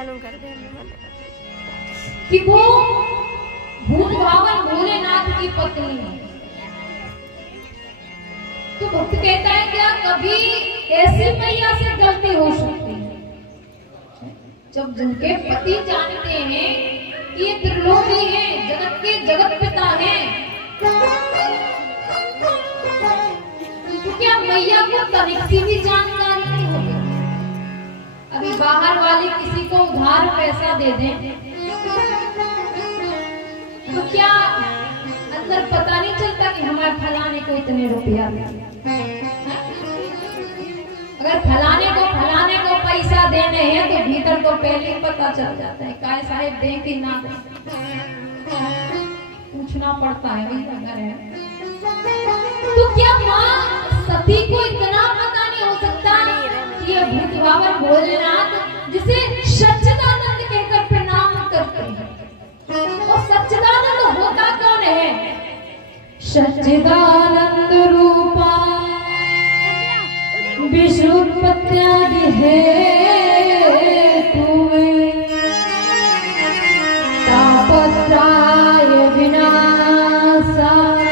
चालू कर दे कि वो भूत भावन भोलेनाथ की पत्नी है। तो भक्त कहता है क्या कभी ऐसी मैया से गलती हो सकती है? जब जिनके पति जानते हैं कि ये त्रिलोकी है, जगत के जगत पिता हैं, तो क्या मैया को तनिक सी भी जानकारी नहीं होगी? अभी बाहर वाले किसी को उधार पैसा दे दें तो क्या अंदर पता नहीं चलता कि हमारे फलाने को इतने रुपया दिए? अगर फलाने को पैसा देने हैं तो भीतर तो पहले ही पता चल जाता है, काय साहेब दें कि ना दें, पूछना पड़ता है वही अगर है। तो क्या माँ सती को इतना पता नहीं हो सकता कि ये भूत भावन भोलेनाथ जिसे सच्चिदानंद कहकर प्रणाम करते हैं, और सच्चिदानंद होता कौन है? सच्चिदानंद रूपा विश्वोत्पत्त्यादि हेतुमें तापत्राय विनाशाय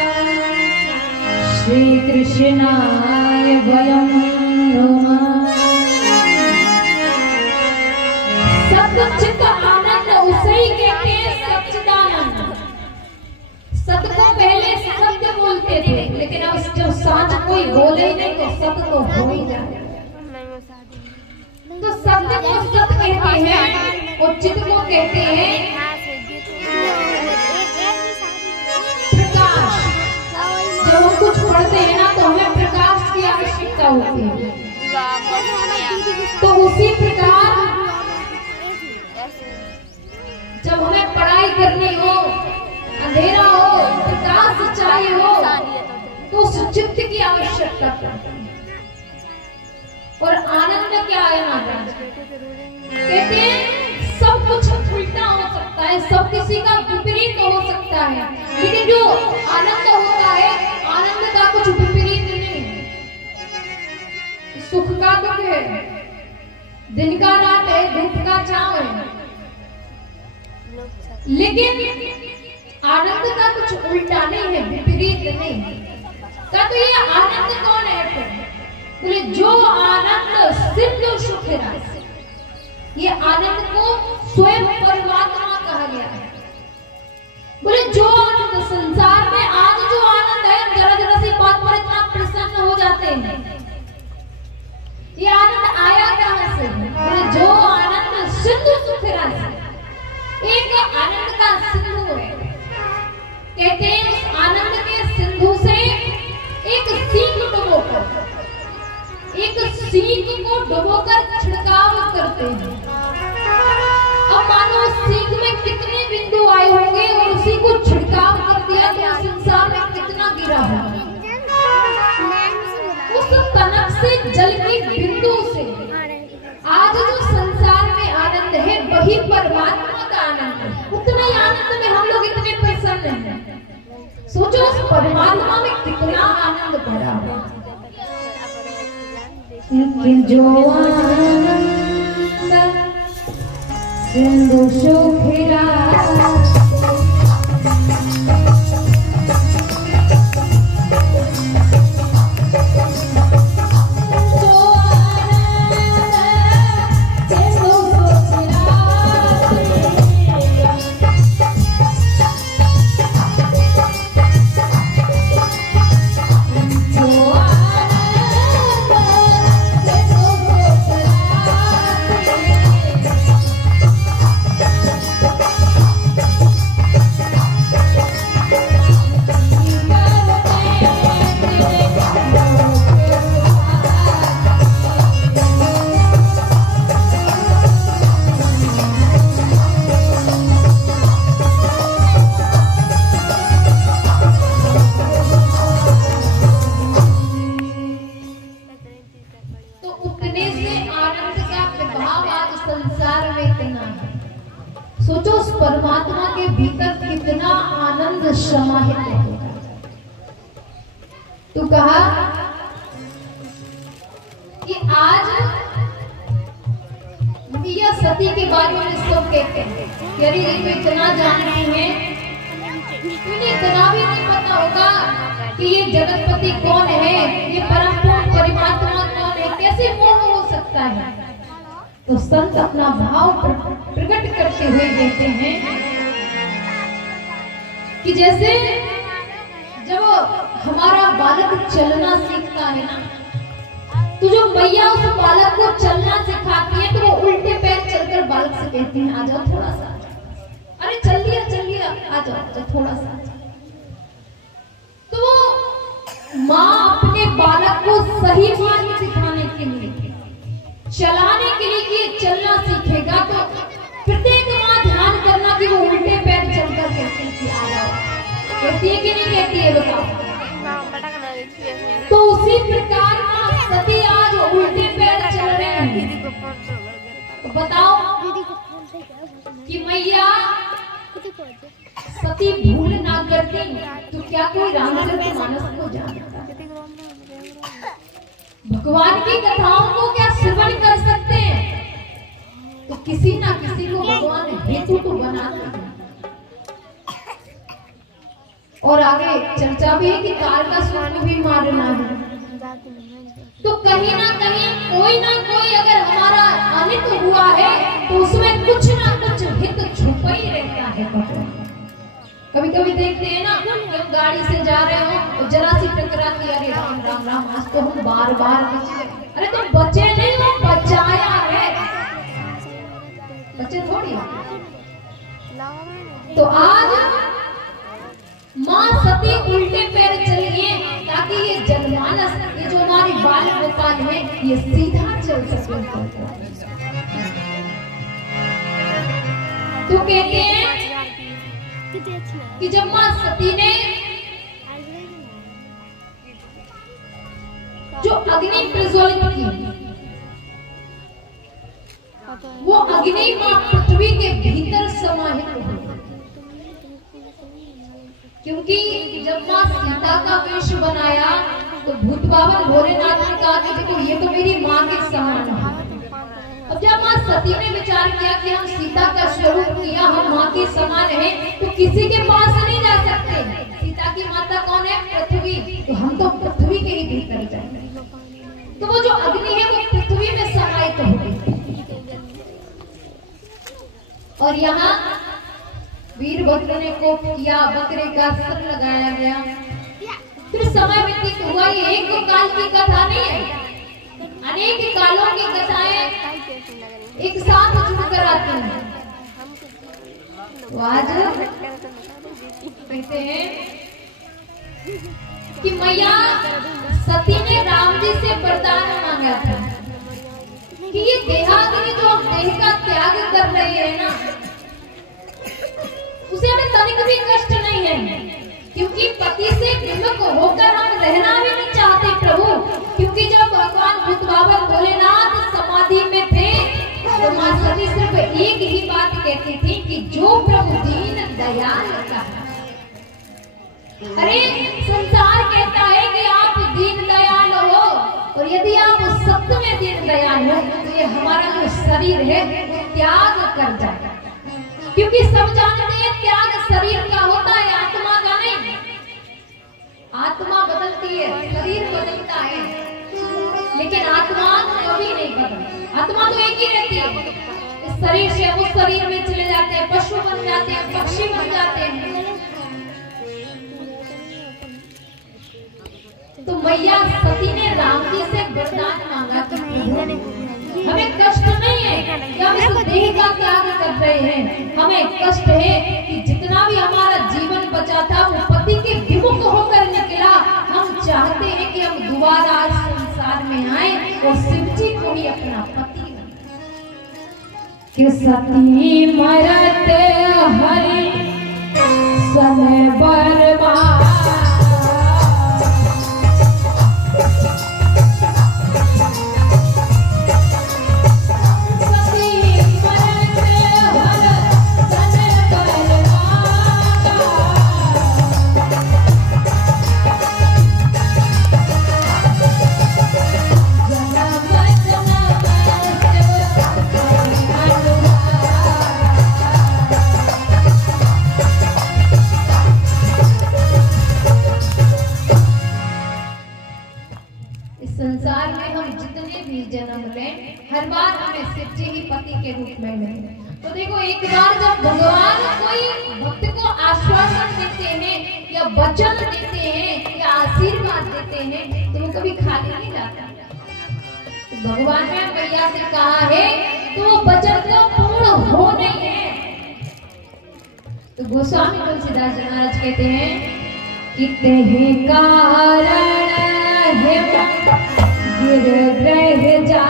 श्री कृष्णाय वयं नमः। सच्चित आनंद उसे ही कहते हैं सच्चिदानंद। सत को पहले सत्य बोलते थे, लेकिन अब जब साँझ कोई बोले ही नहीं तो सत्य तो हो ही जाए। तो सत्य को सत्य कहते हैं और चित्त को कहते हैं प्रकाश। जब हम कुछ पढ़ते हैं ना तो हमें प्रकाश की आवश्यकता होती है, तो उसी प्रकार जब हमें पढ़ाई करनी हो, अंधेरा हो, प्रकाश चाहिए हो, तो उस चित्त की आवश्यकता पड़ती है। और आनंद क्या है महाराज? कहते हैं सब कुछ उल्टा हो सकता है, सब किसी का विपरीत हो सकता है, लेकिन जो आनंद होता है, आनंद का कुछ विपरीत नहीं है। सुख का दुख है, दिन का रात है, धूप का छांव है, लेकिन आनंद का कुछ उल्टा नहीं है, विपरीत नहीं है। तो ये आनंद कौन है फिर? बोले जो आनंद सिद्ध सुख रस, ये आनंद को स्वयं परमात्मा कहा गया है। बोले जो आनंद संसार में आज जो आनंद है, जरा जरा सी बात पर इतना प्रसन्न हो जाते हैं, ये आनंद आया कहां से? बोले जो आनंद सिद्ध सुख रस, एक आनंद का सिंधु है। कहते हैं उस आनंद के सिंधु से एक सीख डुबोकर, एक सीख को डुबोकर छिड़काव करते हैं। अब मानो उस सीख में कितने बिंदु आए होंगे और उसी को छिड़काव कर दिया तो संसार में कितना गिरा होगा। उस तनक से जल की बिंदु से आज जो संसार में आनंद है वही परमात्मा का आनंद है। उतना ही आनंद में हम लोग इतने प्रसन्न हैं। सोचो उस परमात्मा में कितना आनंद भरा है। जो आनंद सिंधु सुखिरा परमात्मा के भीतर कितना आनंद समाहित है। तो कहा कि आज यह सती के बारे में सब कहते हैं कि अरे ये तो इतना जानती है, इन्हें इतना भी नहीं पता होगा कि ये जगतपति कौन है, ये परम परमात्मा कौन है, कैसे मोह हो सकता है। तो संत अपना भाव प्रकट करते हुए कहते हैं कि जैसे जब हमारा बालक चलना सीखता है ना, तो जो मैया उस बालक को चलना सिखाती है तो वो उल्टे पैर चलकर बालक से कहती है आ जाओ थोड़ा सा, अरे चल लिया आ जाओ थोड़ा सा। तो माँ अपने बालक को सही मार्ग सिखाने के लिए, चलाने के लिए कि ये चलना सीखेगा, तो प्रत्येक माँ ध्यान करना कि वो उल्टे पैर चलकर कहती है कि आ जाओ, कहती है कि नहीं कहती है बताओ। तो उसी प्रकार माँ सती आज उल्टे पैर चल रहे हैं। तो बताओ कि मैया सती भूल ना करती तो क्या कोई रामचरितमानस को जानता? भगवान की कथाओं को क्या श्रवण कर सकते हैं? तो किसी ना किसी को भगवान हेतु तो बनाते हैं। और आगे चर्चा भी है कि काल का स्वर्ण भी मारना है। तो कहीं ना कहीं कोई ना कोई अगर हमारा अनित हुआ है तो उसमें कुछ ना कुछ हित छुपा ही रहता है। कभी कभी देखते हैं ना कि हम गाड़ी से जा रहे हो और जरा सी टकराती, अरे राम राम राम, आज तो हम बार बार बचे। अरे तो बचे नहीं, वो बचाया है, बचे थोड़ी। तो आज माँ सती उल्टे पैर चलिए ताकि ये जनमानस, ये जो हमारी बाल गोपाल है, ये सीधा चल सके। तो कहते हैं कि जब माँ सती ने जो अग्नि प्रज्वलित की, वो अग्नि माँ पृथ्वी के भीतर समाहित हो, क्योंकि जब माँ सीता का वेश बनाया तो भूत बाबा भोलेनाथ ने कहा कि देखो ये तो मेरी माँ के समान है। अब जब माँ सती ने विचार किया कि हम सीता का स्वरूप किया, हम माँ के समान हैं, तो किसी के पास नहीं जा सकते। सीता की माता कौन है? पृथ्वी। तो हम तो पृथ्वी के ही भीतर जाएंगे। तो वो जो अग्नि है वो पृथ्वी में समाहित हो गई। और यहाँ वीरभद्र ने कोप किया, बकरे का सर लगाया गया। फिर समय व्यतीत हुआ। ये एक काल की कथा नहीं है, अनेक कालों की कथाएं एक साथ जुड़कर आती हैं। तो आज कहते हैं कि मैया सती ने राम जी से वरदान मांगा था कि ये देहाग्नि जो हम देह का त्याग कर रहे हैं ना, उसे हमें तनिक भी कष्ट नहीं है, क्योंकि पति से विमुख होकर हम रहना भी नहीं चाहते प्रभु। क्योंकि जब भगवान भूत बाबा भोलेनाथ समाधि में थे तो माँ सती सिर्फ एक ही बात कहती थी कि जो प्रभु दीन दयाल का। अरे संसार कहता है कि आप दीन दयाल हो, और यदि आप सत्य में दीन दयाल हो तो ये हमारा जो शरीर है वो त्याग कर जाएगा। क्योंकि सब जानते हैं त्याग शरीर का होता है, आत्मा का नहीं। आत्मा बदलती है, शरीर बदलता है, लेकिन आत्मा कभी नहीं बदलती। आत्मा तो एक ही रहती है। इस शरीर से उस शरीर में चले जाते हैं, पशु बन जाते हैं, पक्षी बन जाते हैं। तो मैया सती ने राम जी से वरदान मांगा कि हमें कष्ट नहीं है कि हम इस देह का त्याग कर रहे हैं, हमें कष्ट है कि जितना भी हमारा जीवन बचा था वो पति के विमुख होकर निकला। हम चाहते हैं कि हम दोबारा आज संसार में आए और शिव जी को ही अपना पति बनाए। कि सती मरत हरि सन बर्बाद, I हर बार हमें शिवजी ही पति के रूप में मिले। तो देखो, एक बार जब भगवान कोई भक्त को आश्वासन देते हैं या वचन देते हैं या आशीर्वाद देते हैं तो वो कभी खाली नहीं जाता। तो भगवान ने मैया से कहा है तो वो वचन तो पूर्ण होना ही है। तो गोस्वामी तुलसीदास जी महाराज कहते हैं, कितने कारण है गिर ग्रह जा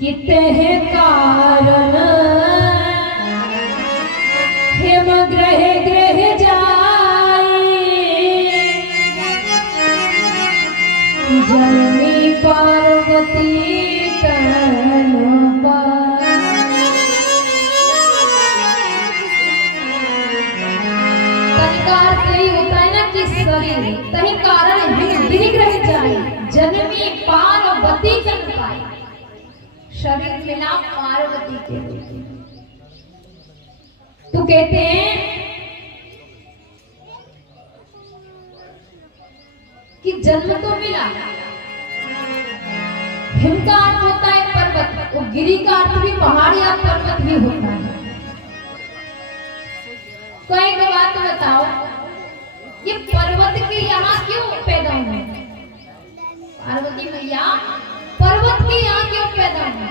कितने कारण हेम ग्रह ग्रह जाए जननी पार्वती तन तनिकार यही होता है ना कि शरीर तही कारण गिर ग्रह जाए जननी पार्वती तन पाए, शरीर मिला पार्वती के। तो कहते हैं कि जन्म तो मिला, हिम का अर्थ होता है पर्वत और गिरी का अर्थ भी पहाड़ या पर्वत भी होता है। तो एक बात बताओ, ये पर्वत के यहाँ क्यों पैदा हुए? पार्वती मैया पर्वत के यहाँ क्यों पैदा हुए?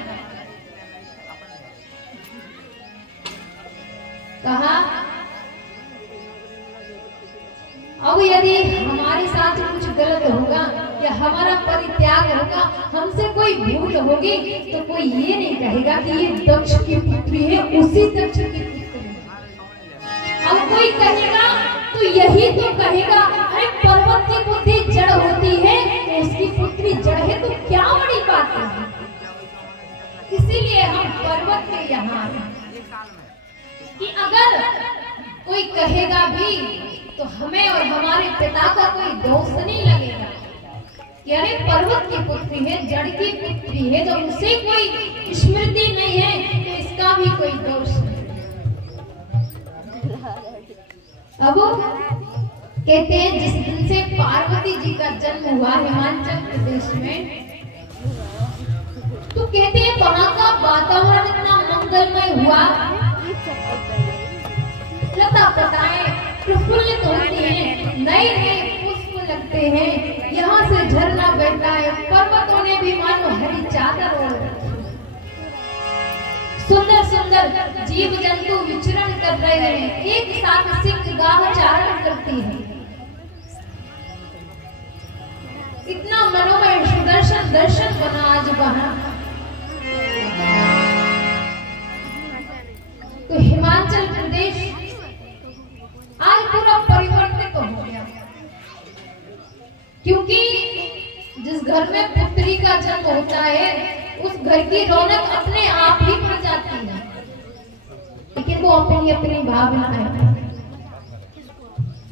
कहा अब यदि हमारे साथ कुछ गलत होगा या हमारा परित्याग होगा, हमसे कोई भूल होगी तो कोई ये नहीं कहेगा कि ये दक्ष की पुत्री है, उसी दक्ष की पुत्री है। अब कोई कहेगा तो यही तो कहेगा, अरे पर्वत की बुद्धि जड़ होती है, उसकी पुत्री जड़ है, तो क्या बड़ी बात है। इसीलिए हम पर्वत के यहाँ कि अगर कोई कहेगा भी तो हमें और हमारे पिता का कोई दोष नहीं लगेगा कि अरे पर्वत की पुत्री है, जड़ की पुत्री है, तो उसे कोई स्मृति नहीं है तो इसका भी कोई दोष नहीं। अब कहते हैं जिस दिन से पार्वती जी का जन्म हुआ हिमाचल प्रदेश में, तो कहते हैं वहां का वातावरण इतना मंगलमय हुआ, लता पताएं प्रफुल्लित होती हैं, नए नए पुष्प लगते हैं, यहाँ से झरना बहता है, पर्वतों ने भी मानो हरी चादर ओढ़ रखी, सुंदर सुंदर जीव जंतु विचरण कर रहे हैं, एक साथ सिंह गाह चारण करती है। इतना मनोमय सुदर्शन दर्शन बना आज वहां। तो हिमाचल प्रदेश आज पूरा परिवर्तित हो गया, क्योंकि जिस घर में पुत्री का जन्म होता है उस घर की रौनक अपने आप ही बढ़ जाती है, लेकिन वो अपनी अपनी भावना है।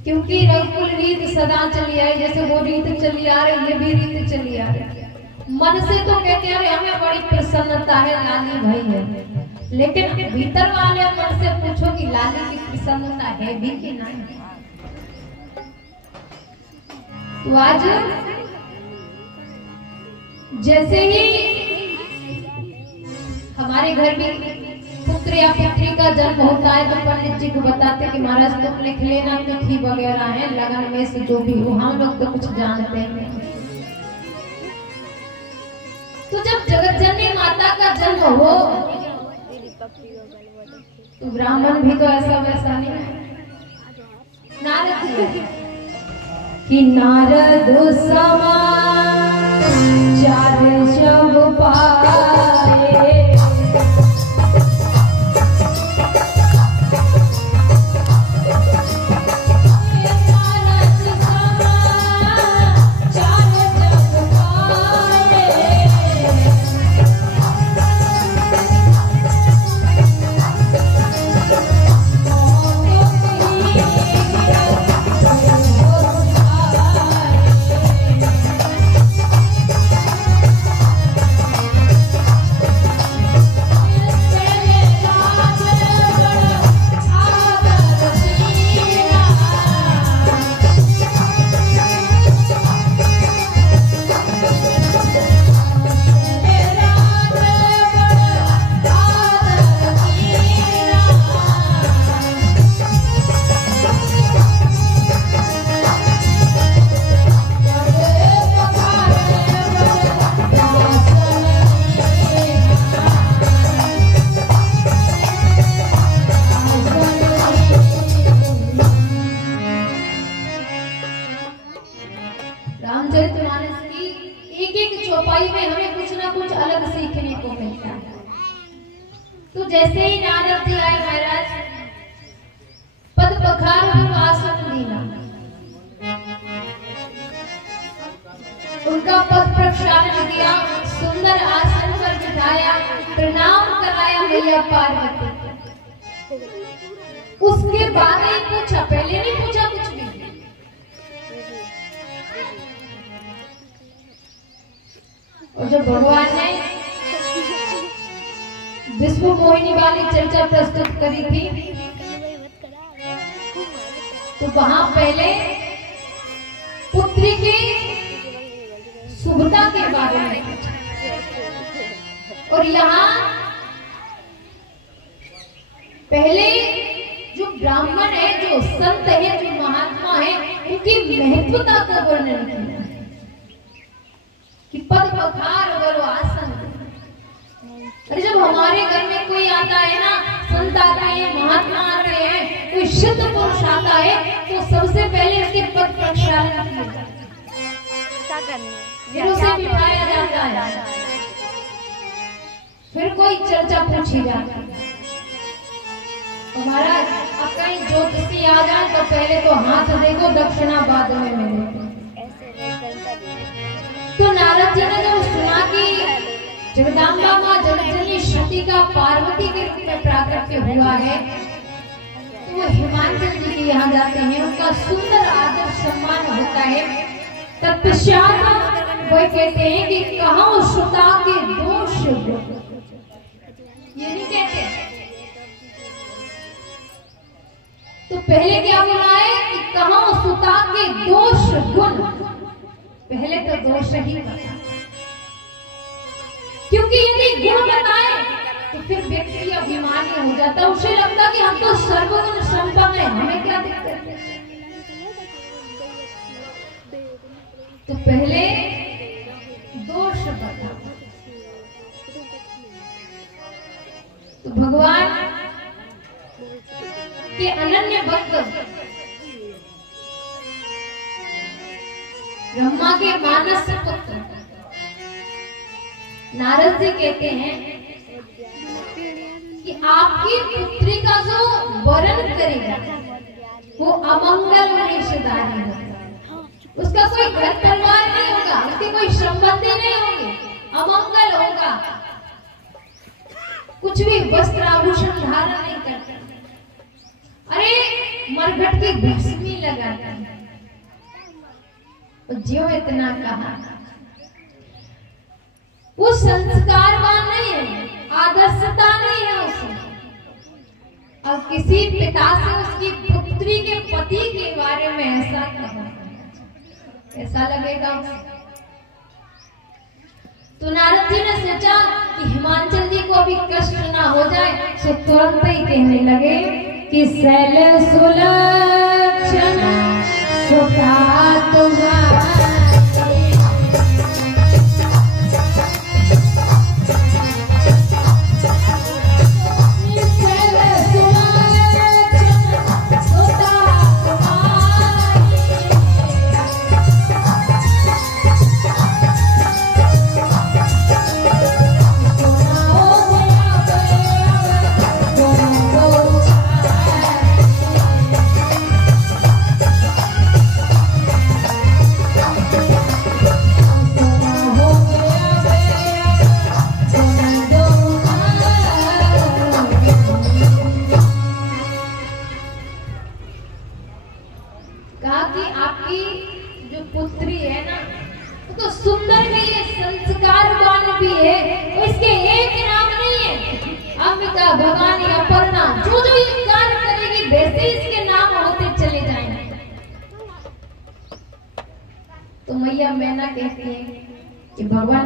क्योंकि रघुकुल रीत सदा चली आई, जैसे वो रीत चली आ रही, ये भी रीत चली आ रही। मन से तो कहते हैं हमें बड़ी प्रसन्नता है, लाली भाई है, लेकिन भीतर वाले मन से पूछो कि लाली की प्रसन्नता है भी कि नहीं। तो आज जैसे ही हमारे घर में पुत्र या पुत्री का जन्म होता है तो पंडित जी को बताते कि महाराज तुम लिख लेना तिथि वगैरह है, लगन में से जो भी हो, हम लोग तो कुछ जानते हैं। तो जब जगतजननी माता का जन्म हो तो ब्राह्मण भी तो ऐसा वैसा नहीं है। नारद कि नारद समान चार जग पाए, तो जैसे ही नारद जी आए महाराज, पद पखार आसन दीना, उनका पद प्रक्षालन किया, सुंदर आसन पर बिठाया, प्रणाम कराया मैया पार्वती। उसके बाद ही पूछा, पहले नहीं पूछा कुछ भी। और जब भगवान ने विश्व मोहिनी वाली चर्चा प्रस्तुत करी थी, तो वहां पहले पुत्री की शुभता के बारे में, और यहाँ पहले जो ब्राह्मण है, जो संत है, जो महात्मा है, उनकी महत्वता का वर्णन किया कि पद पखार और आसन। अरे जब हमारे घर में कोई आता है ना, संत आते हैं, महात्मा आते हैं, कोई शुद्ध पुरुष आता है, तो सबसे पहले उसके पद प्रक्षालन किया जाता है, फिर उसे बिठाया जाता है, फिर कोई चर्चा पूछी जाती है। महाराज अब कहीं ज्योतिषी आ जाए तो पहले तो हाथ देखो, दक्षिणा बाद में मिले। तो नारद जी ने जब सुना कि जगदम्बा मां जगज्जननी सती का पार्वती के रूप में प्राकट्य हुआ है, तो वो हिमाचल जी के यहाँ जाते हैं, उनका सुंदर आदर सम्मान होता है। तत्पश्चात वो कहते हैं कि कहाँ सुता के दोष, ये नहीं कहते। तो पहले क्या बोला है कि कहाँ सुता के दोष गुण, पहले तो दोष ही बता, क्योंकि यदि गुण बताए तो फिर व्यक्ति अभिमानी हो जाता, उसे लगता कि हम तो सर्वगुण संपन्न है, हमें क्या दिक्कत है। तो पहले दोष बता। तो भगवान के अनन्य भक्त ब्रह्मा के मानस पुत्र नारद जी कहते हैं कि आपकी पुत्री का जो वरण करेगा वो अमंगल रिश्तेदारी होगा, उसका कोई घर परिवार नहीं होगा, उसके कोई संबंधी नहीं होंगे, अमंगल होगा, कुछ भी वस्त्र आभूषण धारण नहीं करता, अरे मरघट की भस्मी लगाता है। जो इतना कहा, वो संस्कारवान नहीं है, आदर्शता नहीं है उसमें। और किसी पिता से उसकी पुत्री के पति के बारे में ऐसा कहा, ऐसा लगेगा। तो नारद जी ने सोचा कि हिमाचल जी को अभी कष्ट ना हो जाए, तो तुरंत ही कहने लगे कि शैल सुलक्षण सुता तुम्हारा, तो मैया मैना कहती है कि भगवान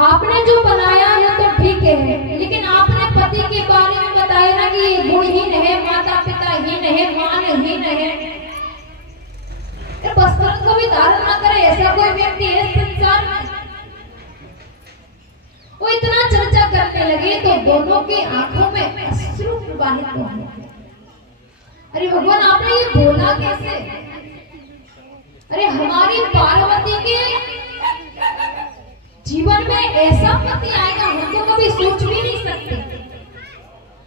आपने जो बनाया है तो ठीक है, लेकिन आपने पति के बारे में बताया ना कि गुणहीन है, माता पिता हीन है, मान हीन है, वस्त्र को भी धारण न करे, ऐसा कोई व्यक्ति है संसार में? वो इतना चर्चा करने लगे तो दोनों की आंखों में अश्रु प्रवाहित हुए। अरे भगवान आपने ये बोला कैसे? अरे हमारी पार्वती के जीवन में ऐसा पति आएगा हम तो कभी सोच भी नहीं सकते।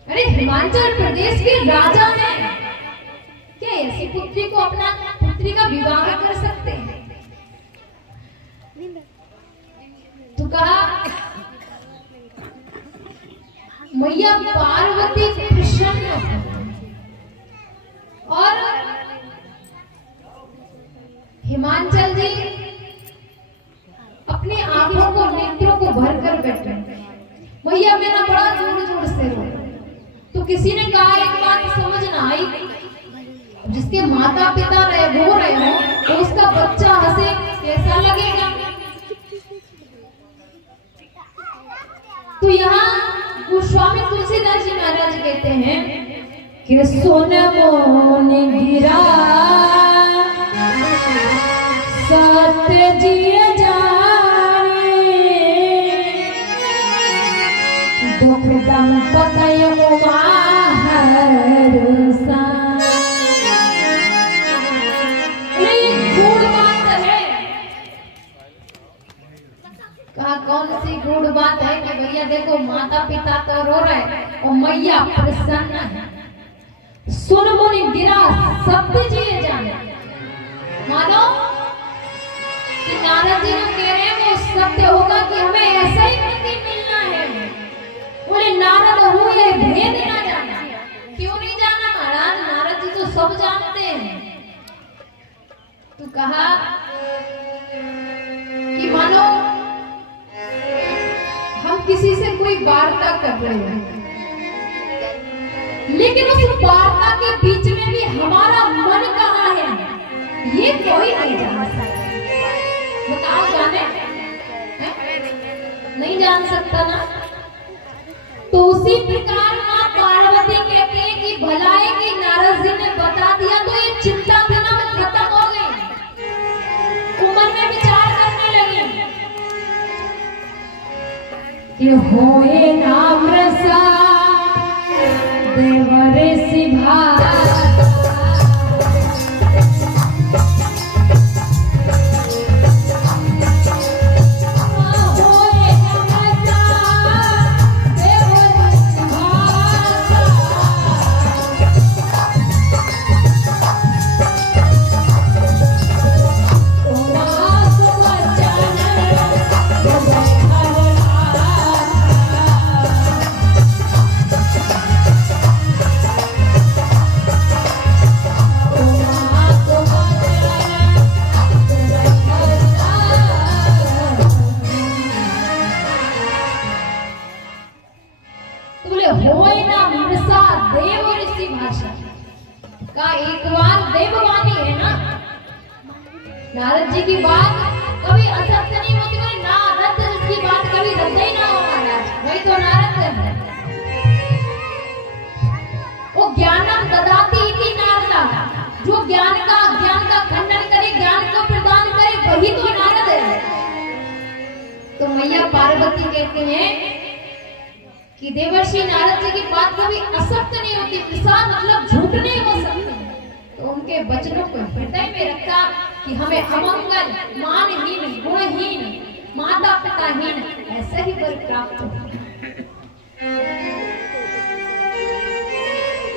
अरे हिमाचल प्रदेश के राजा हैं, क्या ऐसी पुत्री को अपना पुत्री का विवाह कर सकते हैं? तो कहा मैया पार्वती प्रसन्न और हिमाचल जी अपनी आंखों को नेत्रों को भर कर बैठे। मैया मेरा बड़ा जोर जोर से रो। तो किसी ने कहा एक बात समझ ना आई, जिसके माता पिता रो रहे हो तो उसका बच्चा हंसे कैसा लगेगा? तो यहाँ गोस्वामी तुलसीदास जी महाराज कहते हैं कि सोने मोन गिरा सत्य जिए जाने दुख दम पतय कौन सी गुड़ बात है कि भैया देखो माता पिता तो रो रहे और मैया प्रसन्न है। सुन मुनि गिरा सत्य जिए जाने, मानो कि नारद जी कह रहे हैं वो सत्य होगा कि हमें ऐसा ही पति मिलना है। बोले नारद हो ये भेद ना जाना। क्यों नहीं जाना महाराज? नारद जी तो सब जानते हैं। तो कहा कि मानो हम किसी से कोई वार्ता कर रहे हैं, लेकिन उस वार्ता के बीच में भी हमारा मन कहाँ है ये कोई नहीं जान सकता। बताओ जाने? नहीं जान सकता ना। तो उसी प्रकार मां पार्वती कहती है कि भलाई की नारद जी ने बता दिया तो ये चिंता देना में खत्म हो गई। उम्र में विचार करने लगी कि होए नाम रसा देवरे सिभा का एक बार देववाणी है ना। नारद जी की बात कभी असत्य नहीं होती। बोले नारद जिसकी बात कभी रद्द ही ना हो महाराज, वही तो नारद है। वो ज्ञानम ददाति इति नारद, जो ज्ञान का खंडन करे, ज्ञान को प्रदान करे, वही तो नारद है। तो मैया पार्वती कहते हैं कि देवर्षि नारद जी की बात कभी असत्य नहीं होती, प्रसाद मतलब झूठ नहीं हो सकता। तो उनके वचनों को हृदय में रखा कि हमें अमंगल, मानहीन, गुणहीन, माता पिताहीन ऐसे ही वर प्राप्त हो।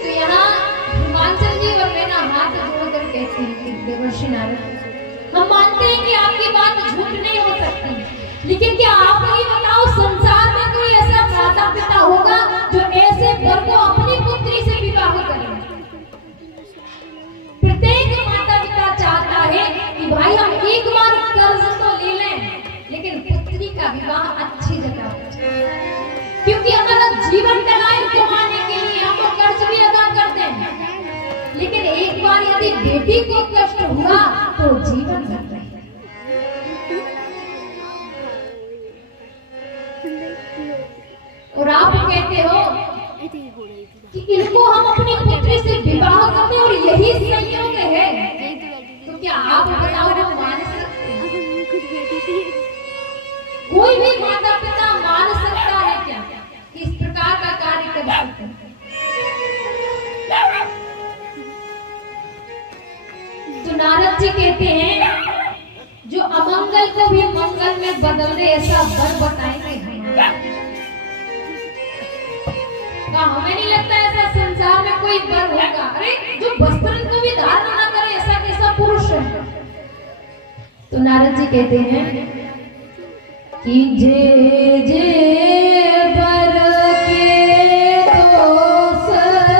तो यहाँ हिमाचल जी और मेरा हाथ जोड़कर कहते हैं कि देवर्षि नारद, हम मानते हैं कि आपकी बात झूठ नहीं हो सकती, लेकिन क्या आप ही बताओ संसार में कोई ऐसा माता पिता होगा जो ऐसे वर को अपनी पुत्री से विवाह करे? प्रत्येक माता पिता चाहता है कि भाई हम एक बार कर्ज तो ले लें, लेकिन पुत्री का विवाह अच्छी जगह हो जाए, क्योंकि हमारा जीवन टलाए कमाने के लिए हम तो कर्ज भी अदा करते हैं, लेकिन एक बार यदि बेटी को कष्ट हुआ तो जीवन भर रहे। और आप कहते हो कि इनको हम अपनी पुत्री से विवाह करते और यही संयोग है, तो क्या आप बताओ हम मान सकते हैं? कोई भी माता पिता मान सकता है क्या कि इस प्रकार का कार्य कर सकते हैं? तो नारद जी कहते हैं जो अमंगल को भी मंगल में बदल दे ऐसा वर बताएंगे। हमें नहीं लगता ऐसा संसार में कोई वर होगा। अरे जो वस्त्र को भी धारण न करे ऐसा कैसा पुरुष है। तो नारद जी कहते हैं कि जे जे वर के दोष बताए,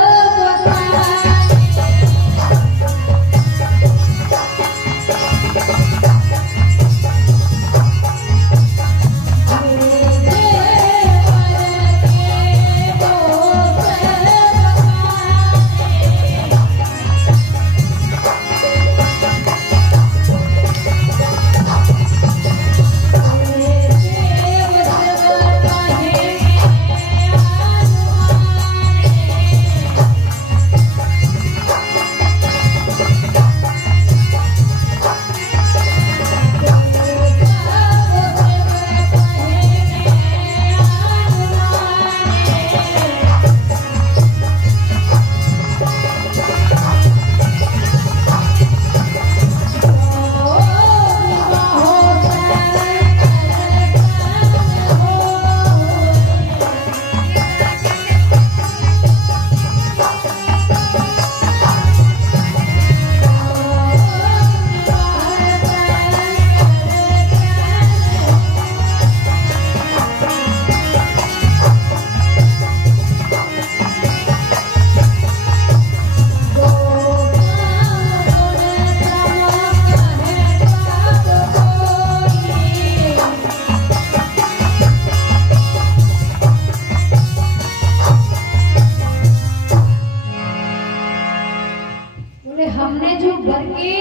हमने जो वर के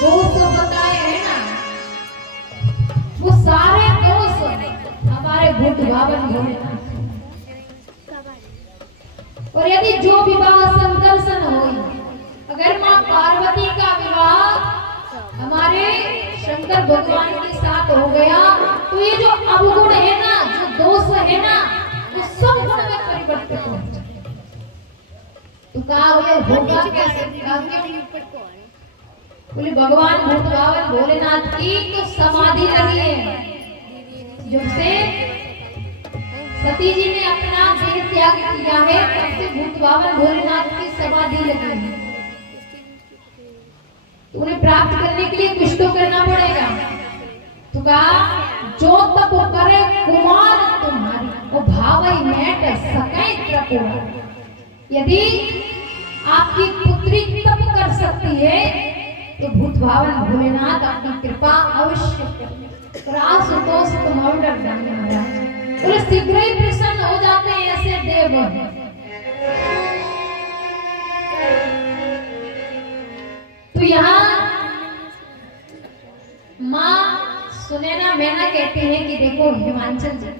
दोष बताए हैं ना, वो सारे दोष हमारे भूत भावन भोलेनाथ। और यदि जो विवाह संकर्षण हो, अगर माँ पार्वती का विवाह हमारे शंकर भगवान के साथ हो गया, तो ये जो अवगुण है ना, जो दोष है ना, वो सब गुण में परिवर्तित हो जाए। तो कहा होगा कैसे? बोले भगवान भूत भावन भोलेनाथ की तो समाधि लगी है। जब से सती जी ने अपना देह त्याग किया है, तब से भूत भावन भोलेनाथ की समाधि लगी है। तो उन्हें प्राप्त करने के लिए कुछ तो करना पड़ेगा। तो कहा जो तप करे कुमार तुम्हारी, वो भावई मैट सकै त्रिपुर। यदि आपकी पुत्री तप कर सकती है, तो भूत भावन भोलेनाथ अपनी कृपा अवश्य बोले शीघ्र ही प्रसन्न हो जाते हैं ऐसे देव। तो यहाँ माँ सुनैना मैना कहते हैं कि देखो हिमांचल जी,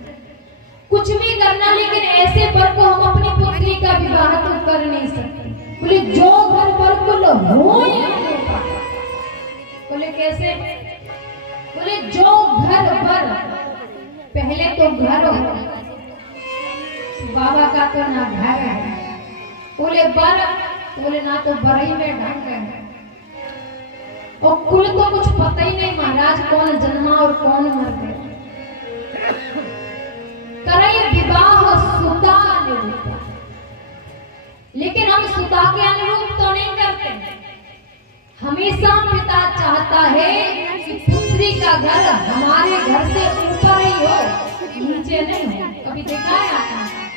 कुछ भी करना, लेकिन ऐसे पर को हम अपनी पुत्री का विवाह तो कर नहीं सकते। बोले जो घर पर कुल हो या हो पाए। बोले कैसे? बोले जो घर पर, पहले तो घर हो, बाबा का तो ना घर है। बोले बर, बोले ना तो बरई में ढंग है। और कुल तो कुछ पता ही नहीं महाराज, कौन जन्मा और कौन मर गया। करे विवाह सुता अनुरूप, लेकिन हम सुता के अनुरूप तो नहीं करते। हमेशा पिता चाहता है कि पुत्री का घर हमारे घर से ऊपर ही हो, नीचे नहीं हो। कभी देखा है आपने?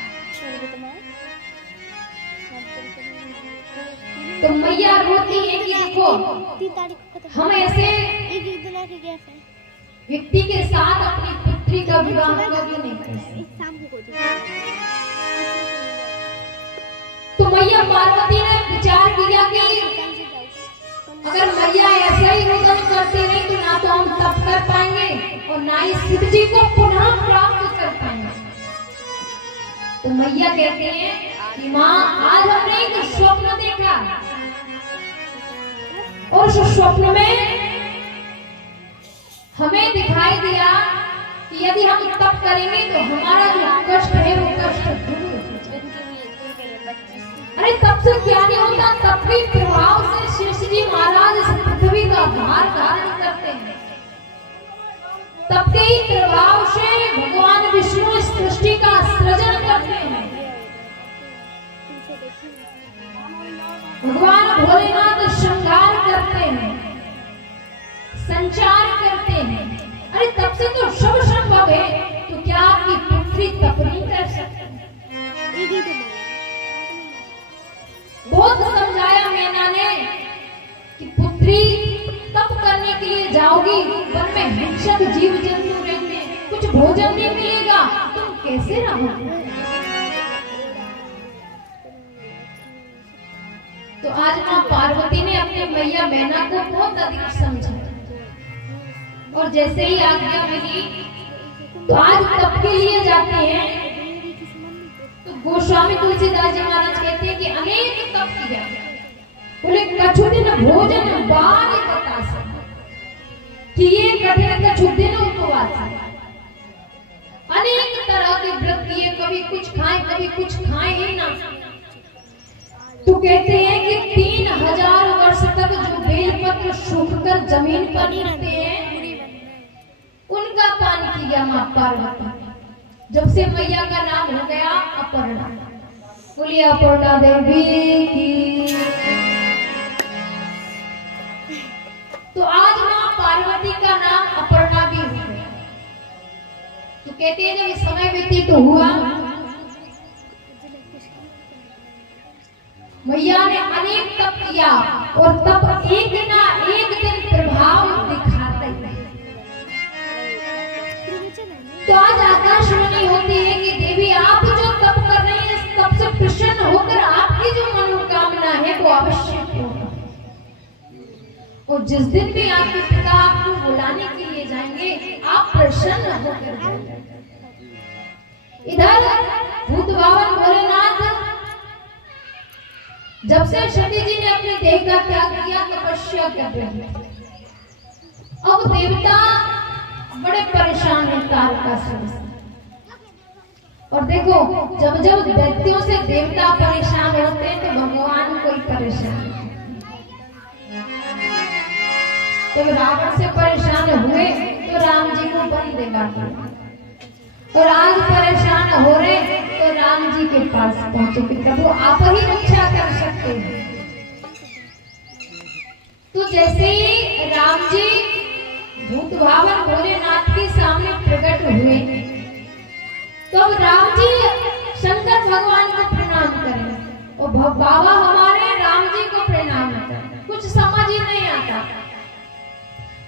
तो मैया रोती है कि देखो हम ऐसे व्यक्ति के साथ अपनी पुत्री का विवाह कभी नहीं कर सकते। तो मैया पार्वती ने विचार किया कि अगर मैया ऐसा ही रोदन करती रही, तो ना तो हम तप कर पाएंगे और ना ही शिव जी को पुनः प्राप्त कर पाएंगे। तो मैया कहते हैं कि माँ आज हमने एक स्वप्न देखा, और उस स्वप्न में हमें दिखाई दिया कि यदि हम तप करेंगे तो हमारा जो कष्ट है वो कष्ट दूर हो जाएगा। अरे तप से क्या नहीं होता, तप के प्रभाव से शिव जी महाराज इस पृथ्वी का भार धारण करते हैं। तप के ही प्रभाव से भगवान विष्णु इस सृष्टि का सृजन करते हैं। भगवान भोलेनाथ श्रृंगार करते हैं, संचार करते हैं। अरे तब से तो सब संभव है, तो क्या आपकी पुत्री तप नहीं कर सकती? बहुत समझाया मैना ने कि पुत्री तप करने के लिए जाओगी, वन में हिंसक जीव जंतु रहेंगे, कुछ भोजन नहीं मिलेगा, तुम कैसे रहोगे? तो आज मां पार्वती ने अपनी मैया मैना को बहुत अधिक समझाया और जैसे ही आज्ञा मिली तो आज तप के लिए जाते हैं। तो गोस्वामी तुलसीदास जी महाराज कहते हैं कि अनेक तप किया, बोले कछु दिन भोजन बाद बता कि ये कठिन कछु दिन उपवास, अनेक तरह के व्रत किए, कभी कुछ खाए कभी कुछ खाए ही ना। तो कहते हैं कि 3000 वर्ष तक जो बेलपत्र सूखकर जमीन पर गिरते हैं उनका पान किया मां पार्वती। जब से मैया का नाम हो गया अपर्णा, बोलिए अपर्णा देवी की। तो आज मां पार्वती का नाम अपर्णा भी हो गया। तो कहते हैं जब समय व्यतीत तो हुआ, मैया ने अनेक तप किया और तप एक ना एक दिन प्रभाव दिखाते हैं। तो आज आकाशवाणी होती है कि देवी आप जो तप कर रही हैं, इस तप से प्रसन्न होकर आपकी जो मनोकामना है वो अवश्य होगा। और जिस दिन भी आपके पिता आपको बुलाने के लिए जाएंगे, आप प्रसन्न होकर जाएंगे। इधर भूत भावन भोलेनाथ जब से सती जी ने अपने देह का त्याग किया, तपस्या कर रहे हैं। अब देवता बड़े परेशान हैं तारकासुर से। और देखो जब जब दैत्यों से देवता परेशान होते हैं तो भगवान कोई परेशान नहीं। जब रावण से परेशान हुए तो राम जी को वन देना पड़ा, और आज परेशान हो रहे तो राम जी के पास पहुंचे कि प्रभु आप ही रक्षा कर सकते हैं। तो जैसे ही राम जी भूत भावन भोलेनाथ के सामने प्रकट हुए तो राम जी शंकर भगवान को प्रणाम करें और बाबा हमारे राम जी को प्रणाम करें। कुछ समझ ही नहीं आता,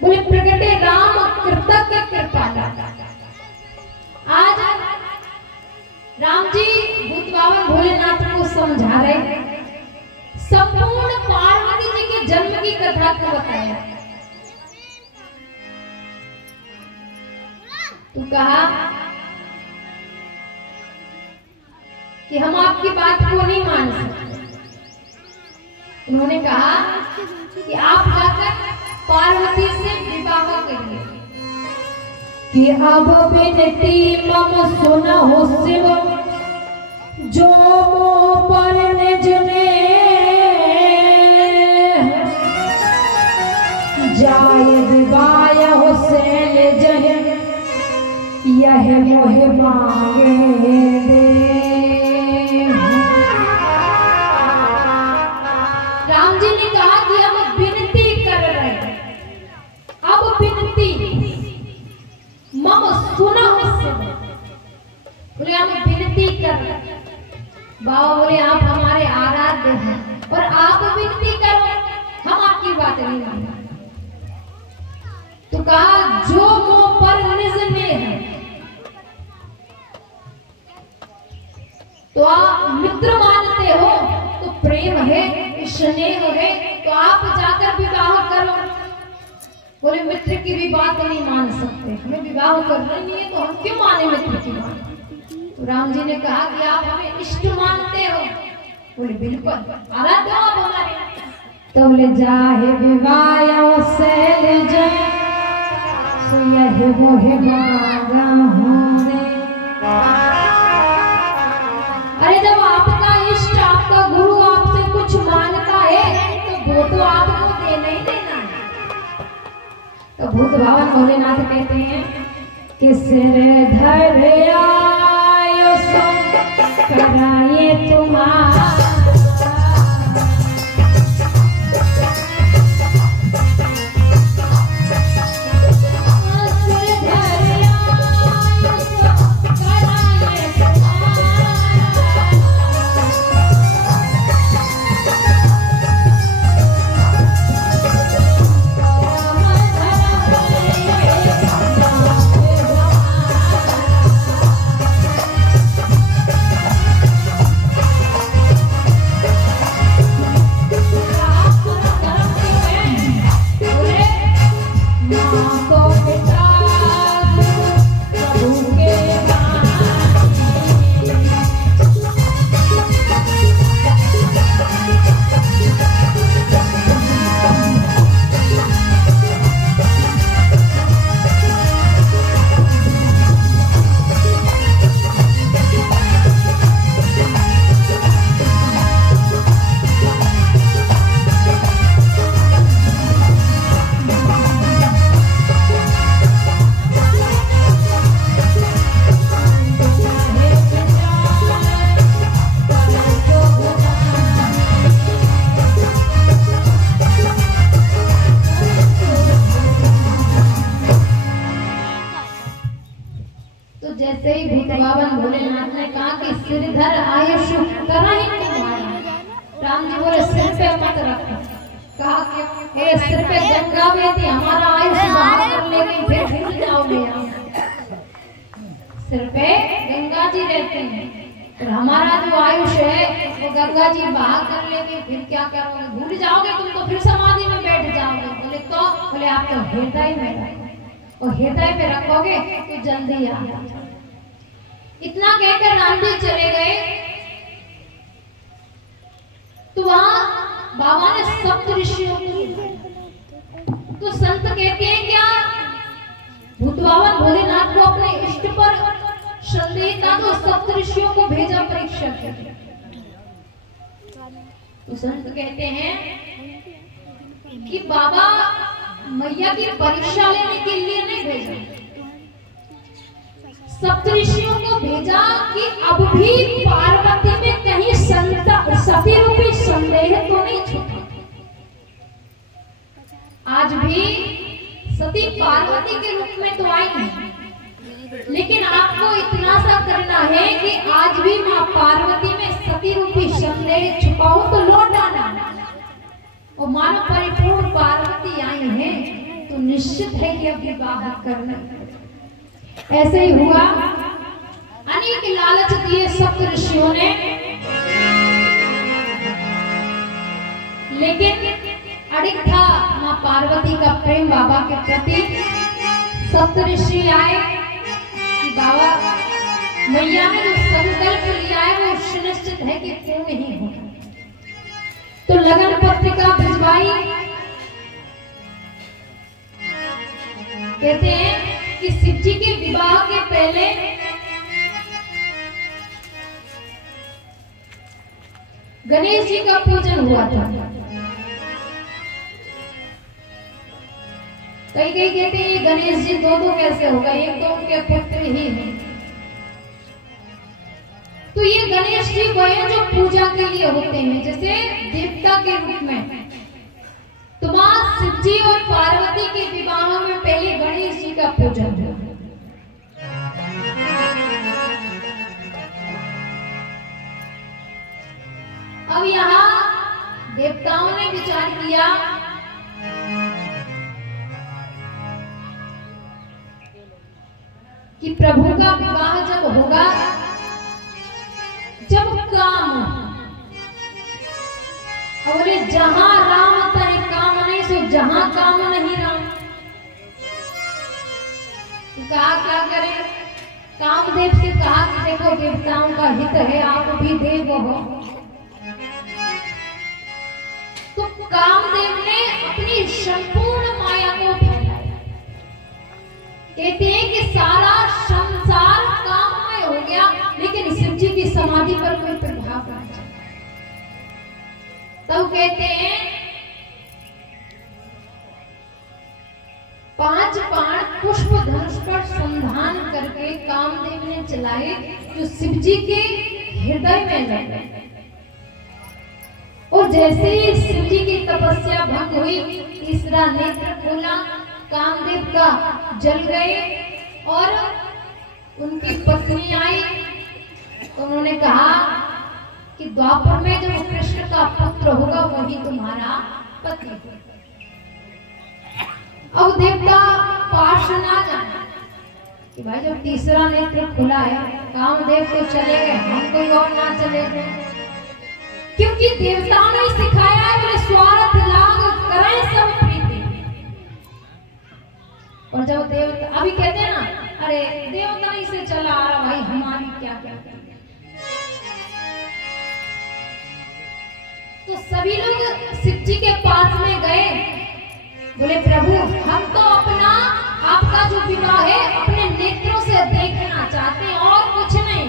बोले प्रकटे राम कृतज्ञ कृपाला। आज राम जी भूत भावन भोलेनाथ को समझा रहे, संपूर्ण पार्वती जी के जन्म की कथा को बताया। तो कहा कि हम आपकी बात को नहीं मान सकते। उन्होंने कहा कि आप जाकर पार्वती से विवाह करिए। कि अब विनती मम सुनहु शिव, जो मोह पर निज ने जाय विवाह शैल जह, यह मोह मांगे दे। राम जी ने कहा कि हम विनती कर रहे हैं, अब विनती मम सुनहु शिव, बोले हम विनती कर रहे हैं। बाबा बोले आप हमारे आराध्य हैं और आप विनती करो, हम आपकी बात नहीं मानेंगे। तो कहा जो मोह पर निज में है, तो आप मित्र मानते हो तो प्रेम है, स्नेह है, तो आप जाकर विवाह करो। बोले मित्र की भी बात नहीं मान सकते, हमें विवाह करना नहीं है तो हम क्यों माने मित्र की बात। तो राम जी ने कहा कि आप हमें इष्ट मानते हो। बोले बिल्कुल, आराध्य हो आप हमारे। तो बोले जाहे विवाह शैल जय, सो यह मोह मांगा हूं। अरे जब आपका इष्ट, आपका गुरु आपसे कुछ मांगता है तो वो तो आपको देना ही देना है। तो भूत भावन भोलेनाथ कहते हैं कि सिर धर आयो सो कराए तुम्हारा, बोले सिर पे गंगा में थी, हमारा आयुष बहा कर ले गई, फिर भूल जाओगे। सिर पे गंगा जी रहते हैं और हमारा जो आयुष है वो गंगा जी बहा कर लेंगे, फिर क्या करोगे, भूल जाओगे तुम तो, फिर समाधि में बैठ जाओगे। बोले आप तो हृदय में रखो, और हृदय में रखोगे तो जल्दी आ जाओगे। इतना कहकर रामदेव चले गए। तो वहां बाबा ने सप्त ऋषियों को, तो संत कहते हैं क्या भूत बाबा भोलेनाथ को अपने इष्ट पर संदेह था, तो सप्त ऋषियों को भेजा परीक्षा के लिए। तो संत कहते हैं कि बाबा मैया की परीक्षा लेने के लिए नहीं भेजा, सप्तऋषियों को भेजा कि अब भी पार्वती में कहीं सती रूपी संदेह तो नहीं छूटा। आज भी सती पार्वती के रूप में तो आई है, लेकिन आपको इतना सा करना है कि आज भी माँ पार्वती में सती रूपी संदेह छुपाओ तो लौट आना, और मानो परिपूर्ण पार्वती आई है तो निश्चित है कि अब विवाह करना। ऐसे ही हुआ, अनेक लालच दिए सप्त ऋषियों ने, लेकिन अड़िग था माँ पार्वती का प्रेम बाबा के प्रति। सप्त ऋषि आए कि बाबा मैया ने जो संकल्प लिया है वो सुनिश्चित है कि पूर्ण ही होगा। तो लगन पत्रिका भिजवाई। कहते हैं कि शिव जी के विवाह के पहले गणेश जी का पूजन हुआ था। कई कहते हैं गणेश जी दो कैसे होगा, एक तो उनके पुत्र ही है। तो ये गणेश जी वो हैं जो पूजा के लिए होते हैं, जैसे देवता के रूप में। तो मां शिव जी और पार्वती के विवाह में पहले गणेश जी का पूजन हुआ। अब यहाँ देवताओं ने विचार किया कि प्रभु का विवाह जब होगा, जब काम, बोले जहां राम तय काम नहीं, सो जहां काम नहीं राम। कहा क्या करे, कामदेव से कहा कि देखो देवताओं का हित है, आप भी देव हो। तो कामदेव ने अपनी संपूर्ण माया को फैलाया। कहते हैं कि सारा संसार काममय हो गया, लेकिन शिव जी की समाधि पर कोई प्रभाव नहीं चला। तब कहते हैं 5 बाण पुष्प धनुष पर संधान करके कामदेव ने चलाए, जो शिव जी के हृदय में लगे। और जैसे ही शिव जी की तपस्या भंग हुई, तीसरा नेत्र खोला, कामदेव का जल गए, और उनकी पत्नी आई तो उन्होंने कहा कि द्वापर में जो कृष्ण का पुत्र होगा वही तुम्हारा पति होगा। अब देवता पास ना जाना कि भाई जब तीसरा नेत्र खुला है, कामदेव तो चले गए, हम कोई और ना चले गए, क्योंकि देवताओं ने सिखाया है कि स्वार्थ लाग करें सब प्रीति। और जब देवता अभी कहते हैं ना, अरे देवता नहीं से चला आ रहा, भाई हमारी क्या क्या। तो सभी लोग शिव जी के पास में गए, बोले प्रभु हम तो अपना आपका जो विवाह है अपने नेत्रों से देखना चाहते हैं, और कुछ नहीं,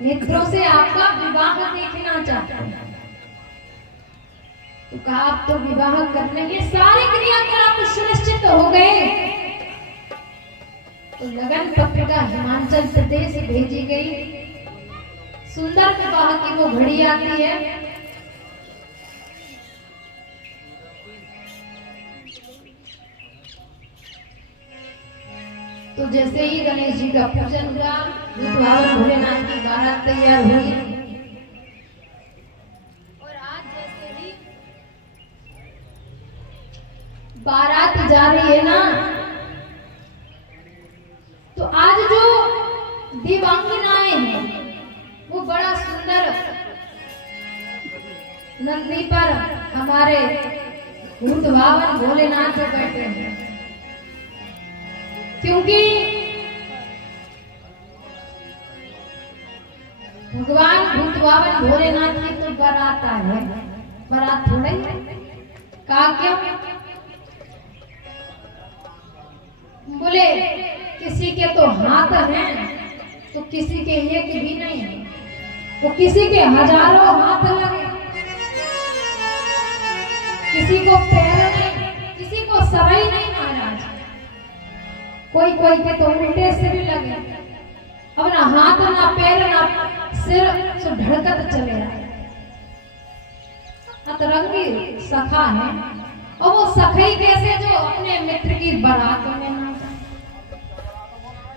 नेत्रों से आपका विवाह देखना चाहते हैं। तो कहा आप तो विवाह करने के सारे क्रियाकलाप सुनिश्चित हो गए। तो लगन पत्रिका हिमाचल प्रदेश भेजी गई। सुंदर विवाह की वो घड़ी आती है। तो जैसे ही गणेश जी का पूजन हुआ, भूतवाहन भोलेनाथ की बारात तैयार हुई, और आज जैसे ही बारात जा रही है ना, तो आज जो दिव्यांगनाएं हैं वो बड़ा सुंदर नंदी पर हमारे भूत भावन भोलेनाथ बैठे हैं, क्योंकि भगवान भूत भावन भोलेनाथ की तो बारात है, बारात थोड़ा ही कहा क्यों? बोले किसी के तो हाथ हैं तो किसी के एक भी नहीं है, वो किसी के हजारों हाथ लगे, किसी को पैर नहीं, किसी को सर ही नहीं महाराज, कोई कोई के तो उल्टे सिर लगे, अब ना हाथ ना पैर ना सिर से धड़कत चले आए। अतरंगी सखा है, और वो सखी कैसे जो अपने मित्र की बारात में ना,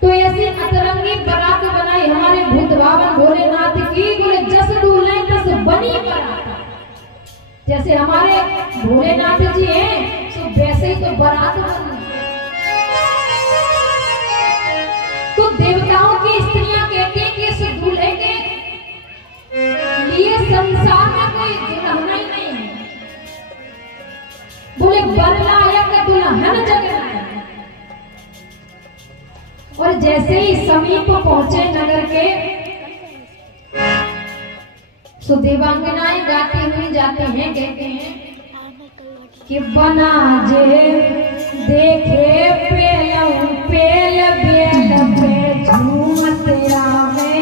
तो ऐसी अतरंगी बारात बनाई हमारे भूत भावन भोलेनाथ की। बोले जस दूल्हे तस बनी बारात, जैसे हमारे भोलेनाथ जी हैं तो वैसे ही तो बारात बनी। तो देवताओं की स्त्रियां कहती हैं कि इस दूल्हे के लिए संसार में कोई दुल्हन ही नहीं है। बोले बरलायक दुल्हन जगह है। और जैसे ही समीप पहुंचे नगर के, सो देवांगनाएं गाती हुई जाते हैं, कहते हैं कि बना जे देखे पेल पेल बेल पे झूमत आवे,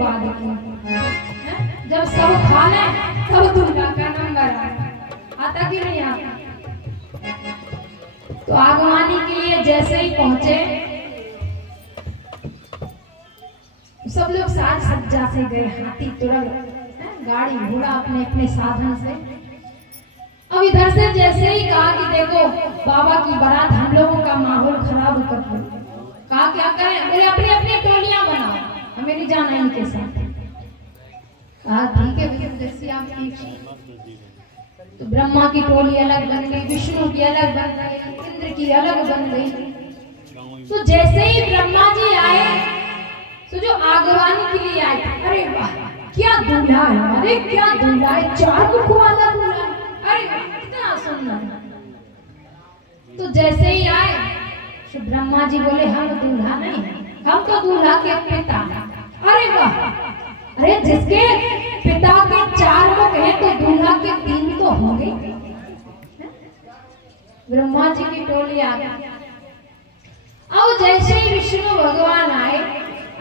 बाद जब सब खा ले तब दुर्गा का नंबर आता कि नहीं आता। तो आगवानी के लिए जैसे ही पहुंचे सब लोग साज सज्जा से गए, हाथी तुरंत गाड़ी घोड़ा अपने अपने साधन से। अब इधर से जैसे ही कहा कि देखो बाबा की बारात हम लोगों का माहौल खराब कर दो, कहा क्या करें, बोले अपनी अपनी टोलियां बनाओ, हमें नहीं जाना इनके साथ। कहा ठीक है जैसी आप तो ब्रह्मा की टोली अलग बन गई, विष्णु की अलग बन गई, इंद्र की अलग बन गई। तो जैसे ही ब्रह्मा जी आए तो जो आगवानी के लिए आए, अरे वाह क्या दूल्हा है, अरे क्या दूल्हा है, 4 मुख वाला दूल्हा, अरे कितना सुंदर। तो जैसे ही आए तो ब्रह्मा जी बोले हम दूल्हा नहीं, हम तो दूल्हा के पिता। अरे वाह, अरे जिसके पिता के 4 मुख हैं तो दूल्हा के 3 तो होंगे। ब्रह्मा जी की टोली आ गई। अब जैसे ही विष्णु भगवान आए,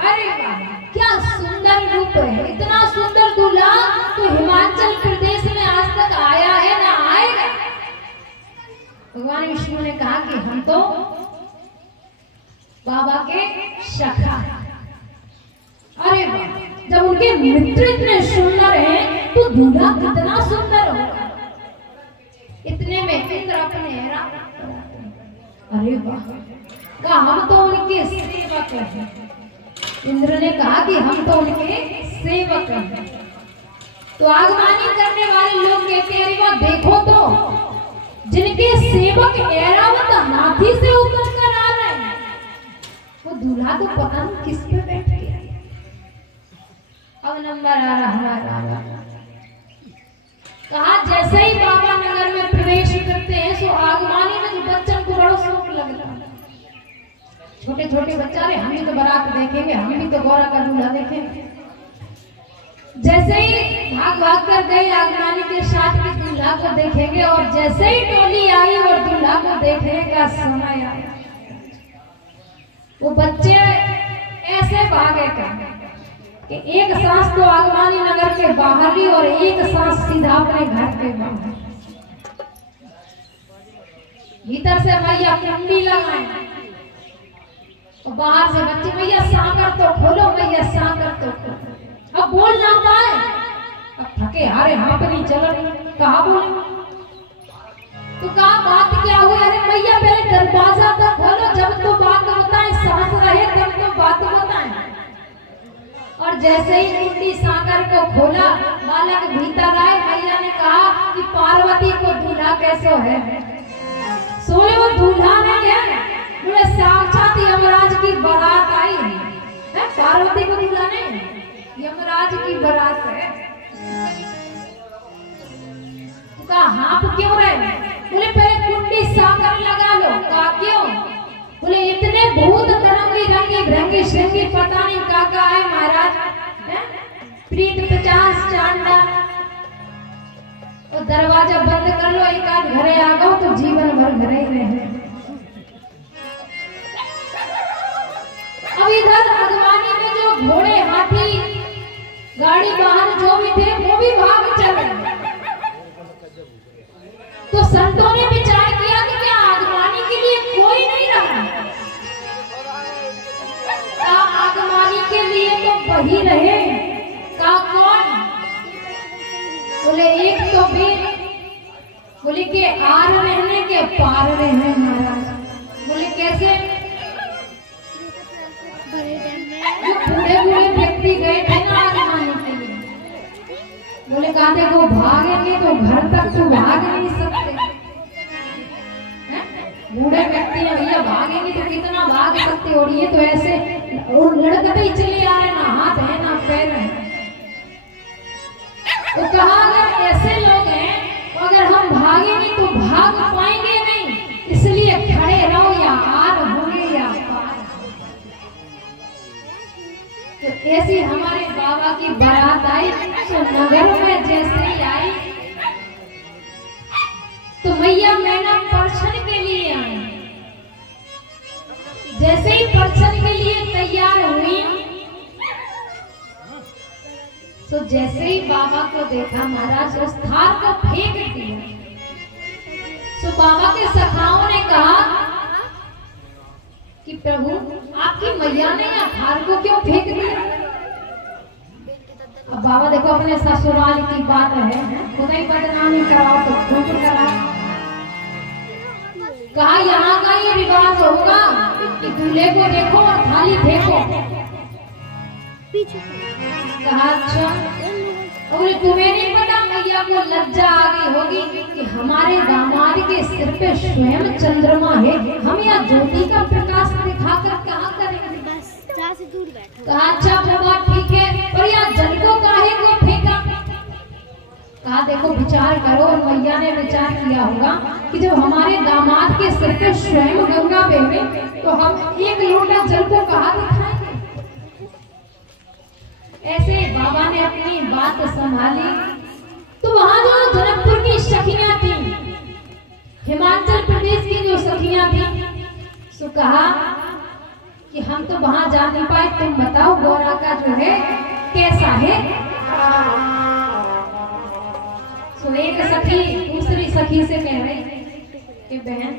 अरे वाह क्या सुंदर रूप है, इतना सुंदर दूल्हा तो हिमाचल प्रदेश में आज तक आया है ना आएगा। भगवान विष्णु ने कहा कि हम तो बाबा के सखा। अरे वाह, जब उनके मित्र इतने सुंदर हैं तो दूल्हा कितना सुंदर होगा। इतने में इंद्र अपने अरे वाह, कहा हम तो उनके सेवक हैं। इंद्र ने कहा कि हम तो उनके सेवक हैं। तो आगमनी करने वाले लोग कहते हैं अरे वाह देखो तो जिनके सेवक ऐरावत हाथी से उतर कर आ रहे हैं, वो दूल्हा तो पता नहीं किस पे बैठ गया। अब नंबर आ रहा। कहा जैसे ही बाबा नगर में प्रवेश करते हैं सो आगमनी में जो बच्चों को बड़ा शौक लगता है, छोटे छोटे बच्चा, अरे हम भी तो बारात देखेंगे, हम भी तो गौरा का दूल्हा देखेंगे। जैसे ही भाग भाग कर गए आगमनी के साथ के दूल्हा को देखेंगे, और जैसे ही टोली आई और दूल्हा को देखने का समय आया, वो बच्चे ऐसे भागे कि एक सांस तो आगमनी नगर के बाहर ली और एक सांस सीधा अपने घर के बाहर। भीतर से मैया कुंडी लगाए, बाहर से बच्चे मैया सांकर तो खोलो, मैया सांकर तो खोलो। अब बोल ना पाए, अब थके हारे हाथ नहीं चल रही, कहा बोले तो कहा बात क्या हुई, अरे मैया पहले दरवाजा तो खोलो, जब तो बात बताए, सांस रहे तब तो बात बताए। और जैसे ही कुंडी सांकर को खोला, बालक भीतर आए, मैया ने कहा कि पार्वती को दूल्हा कैसे है। सोए वो दूल्हा नहीं है, बोले साक्षात यमराज की बारात आई है, पार्वती को दूल्हा नहीं, यमराज की बारात है। तो कहा हाथ क्यों रहे, बोले पहले कुंडी सांकर लगा लो। कहा क्यों, बोले इतने भूत तरंगी रंगी भ्रंगी श्रृंगी पता नहीं का है महाराज, प्रीत 50 चांदा। तो दरवाजा बंद कर लो, एक आध घरे आ गो तो जीवन भर घरे ही रहे। अब इधर आगमनी में जो घोड़े हाथी गाड़ी वाहन जो भी थे वो भी भाग चले। तो संतों ने विचार किया कि क्या आगमनी के लिए कोई नहीं रहा, आगमनी के लिए तो वही रहे। का कौन, बोले एक तो भी, बोले कि आर रहने के पार रहे महाराज। बोले कैसे, जो बूढ़े बूढ़े व्यक्ति गए थे ना आगमनी के लिए, बोले कहा देखो भागेंगे तो घर तक तो भाग नहीं सकते, बूढ़े व्यक्ति है भैया, भागेंगे तो कितना भाग सकते, और ये तो ऐसे और लड़कते ही चले आ रहे, ना हाथ है ना पैर है। तो कहा अगर ऐसे लोग हैं तो अगर हम भागेंगे तो भाग पाएंगे नहीं, इसलिए खड़े रहो, या आर होंगे या पार। तो ऐसी हमारे बाबा की बारात आई, तो नगर में जैसे ही आई तो मैया मैना परछन के लिए आई। जैसे ही परछन के लिए तैयार हुई तो जैसे ही बाबा को देखा महाराज उस थार को फेंक दिया। तो बाबा के सखाओं ने कहा कि प्रभु आपकी मैया ने थार को क्यों फेंक दिया। अब बाबा देखो अपने ससुराल की बात है, खुद ही बदनामी कराओ तो खूब कराओ। कहा यहाँ का ये रिवाज होगा कि दूल्हे को देखो और थाली फेंको। कहा अच्छा, और तुम्हें नहीं पता मैया को लज्जा आ गई होगी कि हमारे दामाद के सिर पे स्वयं चंद्रमा है, हम यहाँ ज्योति का प्रकाश दिखाकर कहाँ करेंगे। से दूर बैठा। कहा अच्छा बाबा ठीक है, पर यहाँ जल को काहे को फेंका। कहा देखो विचार करो, और मैया ने विचार किया होगा कि जब हमारे दामाद के सिर पे स्वयं गंगा बहे तो हम एक लोटा जल को कहाँ दिखाएंगे। ऐसे बाबा ने अपनी बात संभाली। तो वहां जो जनकपुर की सखियां थी, हिमाचल प्रदेश की जो सखियां थी, सो कहा कि हम तो वहां जा नहीं पाए, तुम बताओ गौरा का जो है कैसा है। सो एक सखी दूसरी सखी से कह रही कि बहन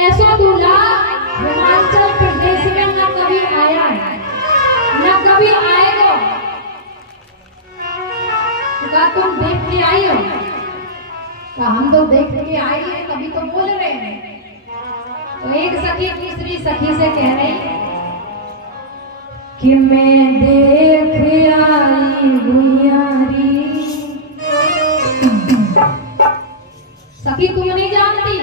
ऐसा दूल्हा हिमाचल प्रदेश में न कभी आया है न कभी आएगा। तो कहा तुम देख के आई हो। कहा हम तो देख के आई है, कभी तो बोल रहे हैं। तो एक सखी दूसरी सखी से कह रही कि मैं देख आई गुइयारी। सखी तुम नहीं जानती,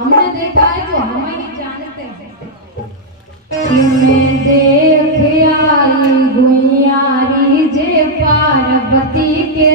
हमने देखा है तो हम ही जानते हैं कि मैं देख आई गुइयारी जे पार्वती के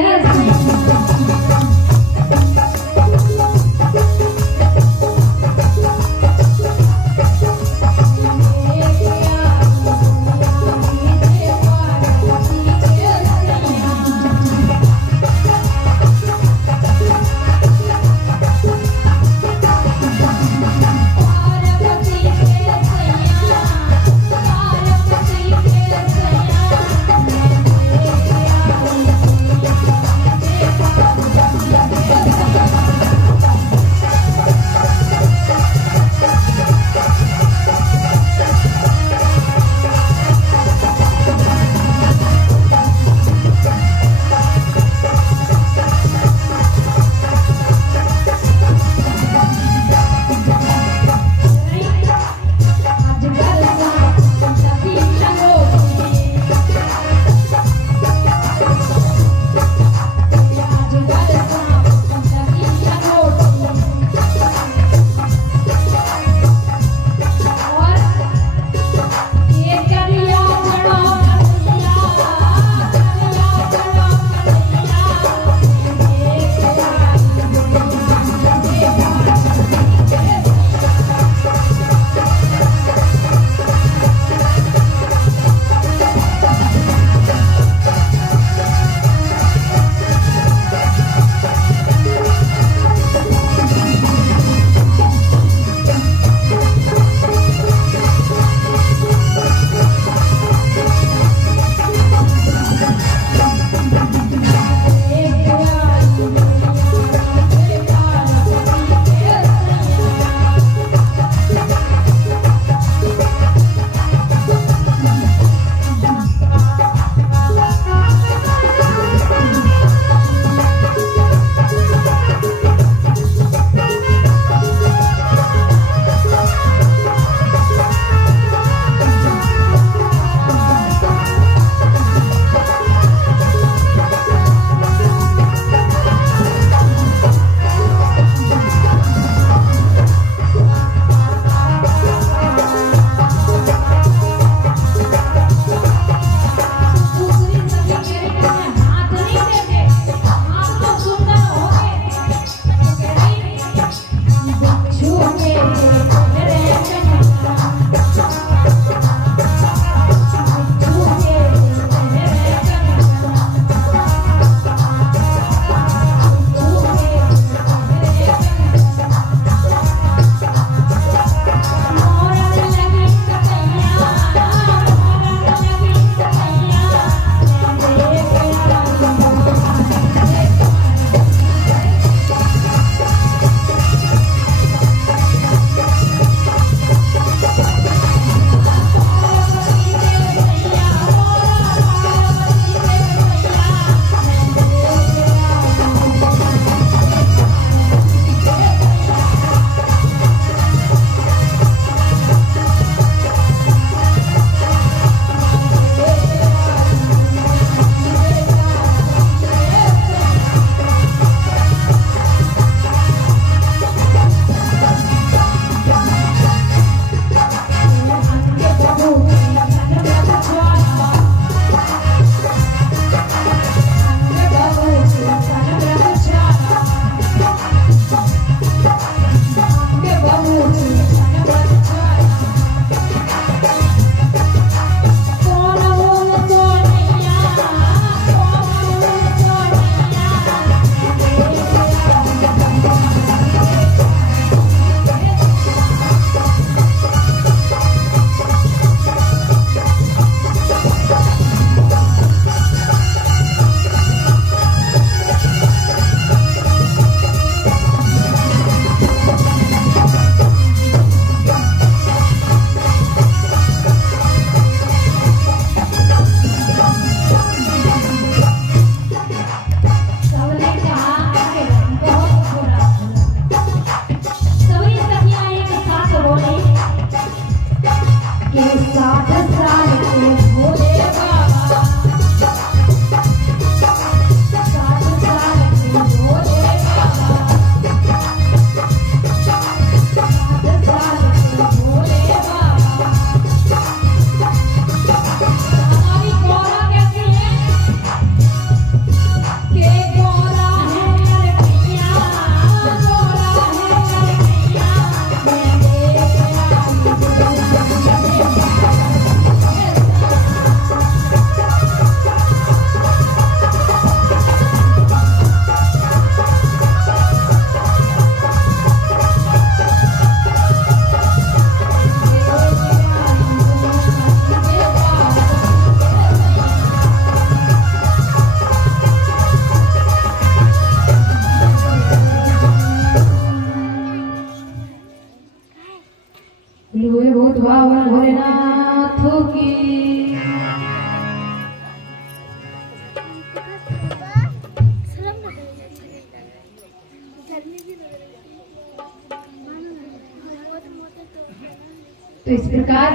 तो इस प्रकार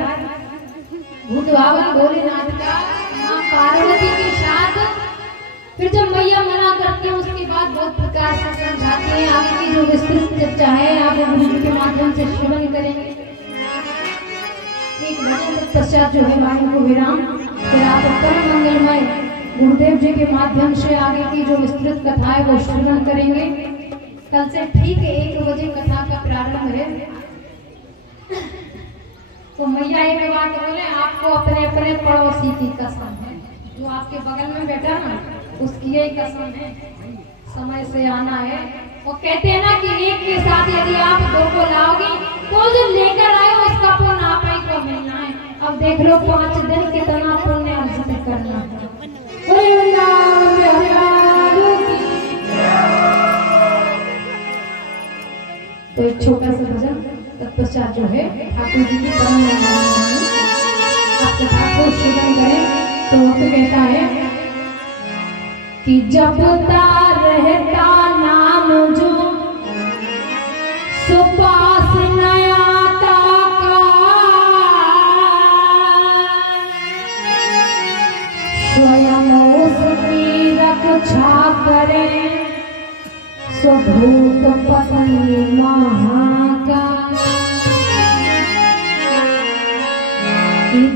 भूतभावन भोलेनाथ का मां पार्वती के साथ फिर जब मैया मना करते हैं उसके बाद बहुत प्रकार से समझाते हैं। आगे की जो विस्तृत चर्चा है आप गुरु के माध्यम से श्रवण करेंगे। एक भजन तत्पश्चात जो है वाणी को विराम, फिर आप परम मंगलमय गुरुदेव जी के माध्यम से आगे की जो विस्तृत कथा है वो श्रवण करेंगे। कल से ठीक 1 बजे कथा का प्रारंभ है। तो मैया एक बात बोले, आपको अपने अपने पड़ोसी की कसम है, जो आपके बगल में बैठा ना उसकी यही कसम है, समय से आना है। वो कहते हैं ना कि एक के साथ यदि आप 2 को लाओगे तो जो लेकर आए उसका पुण्य आप ही को मिलना है। अब देख लो 5 दिन कितना पुण्य अर्जित करना है। तो एक छोटा सा भजन तत्पश्चात जो है ठाकुर जी की परम आप कथा को श्रवण करें। तो वक्त कहता है कि जपता रहता नाम जो सुपास नयाता का, स्वयं उसकी रक्षा करे स्वभूत पत्नी महाका।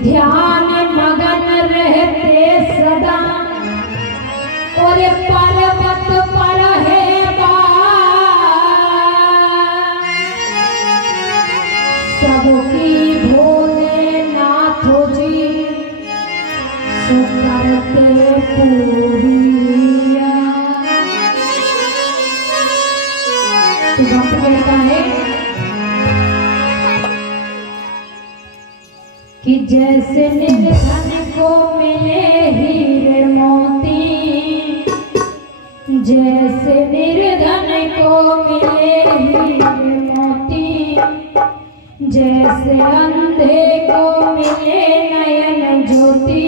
ध्यान मगन रहते सदा और पर्वत पर है सबकी भोलेनाथ जी करते पूरिया। तो भक्त कहता है कि जैसे निर्धन को मिले हीरे मोती, जैसे निर्धन को मिले हीरे मोती, जैसे अंधे को मिले नयन ज्योति,